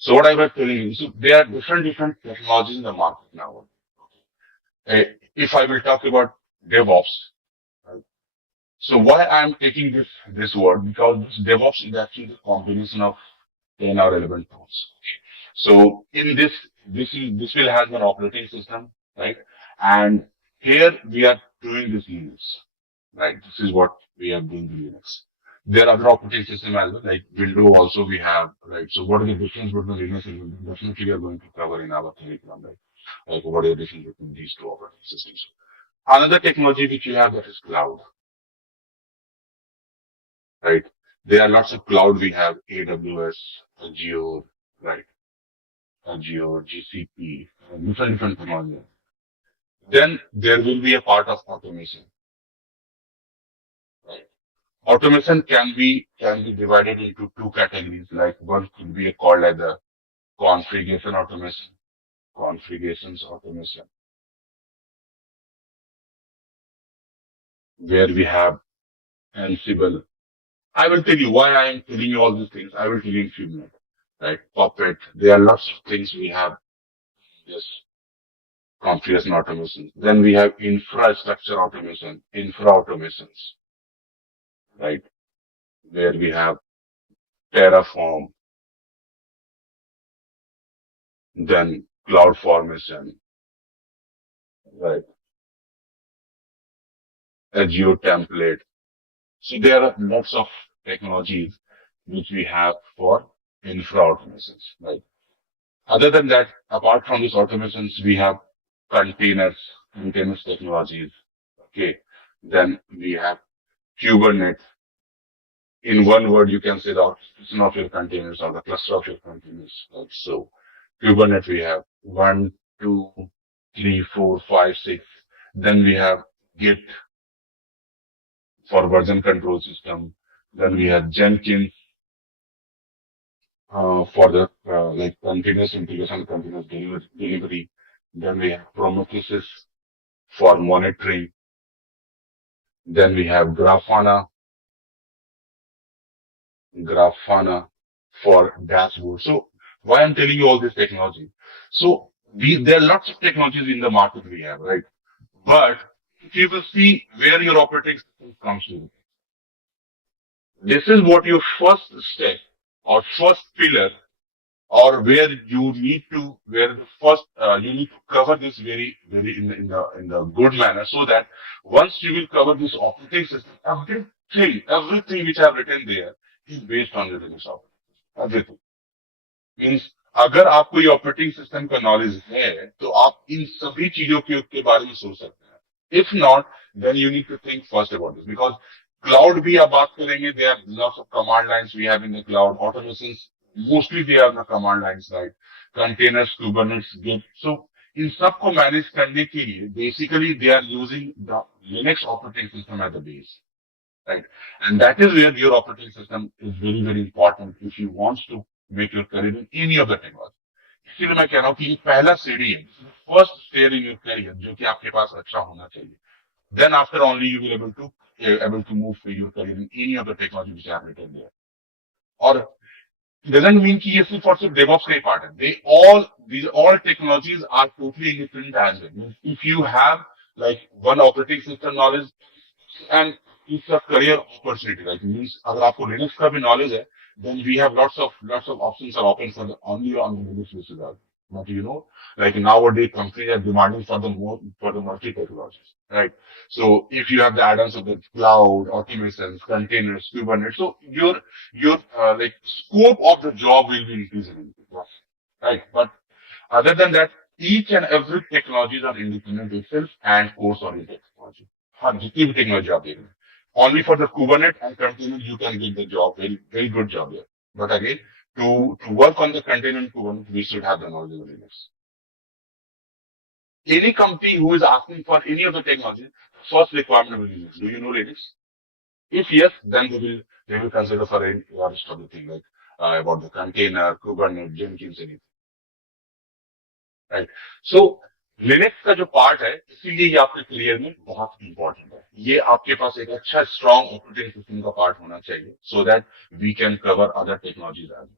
So what I was telling you, so there are different technologies in the market now. If I will talk about DevOps, right? So why I'm taking this word, because DevOps is actually the combination of 10 or relevant tools. So in this will have an operating system, right? And here we are doing this Linux, right? This is what we are doing in Linux. There are other operating system as well, like Windows also we have, right? So what is the difference between Linux and Windows? Definitely we are going to cover in our curriculum, right? Like what is the difference between these two operating systems? Another technology which you have, that is cloud, right? There are lots of cloud. We have AWS, Azure, right? Azure, GCP, different technology. Then there will be a part of automation, right? Automation can be divided into two categories. Like one could be called as the configuration automation, configurations automation, where we have Ansible. I will tell you why I am telling you all these things. I will tell you in a few minutes. Right? Puppet. There are lots of things we have. Yes, configuration automation. Then we have infrastructure automation, infra automations, right? Where we have Terraform, then cloud formation, right? Azure template. So there are lots of technologies which we have for infra automations, right? Other than that, apart from these automations, we have containers technologies. Okay. Then we have Kubernetes. In one word, you can say the orchestration of your containers or the cluster of your containers. Right? So Kubernetes, we have 1, 2, 3, 4, 5, 6. Then we have Git for version control system. Then we have Jenkins for the like continuous integration, continuous delivery. Then we have Prometheus for monitoring. Then we have Grafana for dashboard. So why I'm telling you all this technology? So there are lots of technologies in the market we have, right? But if you will see where your operating system comes to, this is what your first step or first pillar, or where you need to, where the first you need to cover this very in the good manner, so that once you will cover this operating system, everything which I have written there is based on the Linux operating system. Everything means अगर आपको ये operating system का knowledge है तो आप इन सभी चीजों के बारे में सोच सकते हैं. If not then you need to think first about this because cloud भी आप बात करेंगे. They are lots of command lines we have in the cloud automation. Mostly they are the command lines right. Containers, Kubernetes, git. So इन सबको manage करने के लिए basically they are using the Linux operating system at the base, right? And that is where your operating system is very important if you want to make your career in any of the technology. इसीलिए मैं कह रहा हूँ कि ये पहला सीढ़ी है, first stair in your career, जो कि आपके पास अच्छा होना चाहिए. Then after only you will able to move to your career in any of the technology which I have written there. और doesn't mean कि ये सिर्फ और सिर्फ DevOps का ही part है. These all technologies are totally independent as well. If you have like one operating system knowledge and it's a career opportunity, like means अगर आपको Linux का भी knowledge है, then we have lots of options are open for the only on the Linux basis. But like nowadays companies are demanding for the multi technologies, right? So if you have the add-ons of the cloud, automations, containers, Kubernetes, so your like scope of the job will be increasing, right? But other than that, each and every technologies are independent itself and course-oriented technology. हाँ, जितनी भी technology आप देख रहे हैं. Only for the Kubernetes and containers you can get the job, very good job here. But again, to work on the container and Kubernetes, we should have the knowledge of Linux. Any company who is asking for any of the technology, first requirement will be Linux. Do you know Linux? If yes, then they will consider for any rest of the thing like about the container, Kubernetes, Jenkins, anything. Right? So Linux का जो part है, इसीलिए ये आपके career में बहुत important है. ये आपके पास एक अच्छा स्ट्रॉन्ग ऑपरेटिंग सिस्टम का पार्ट होना चाहिए, so that we can cover other technologies as well.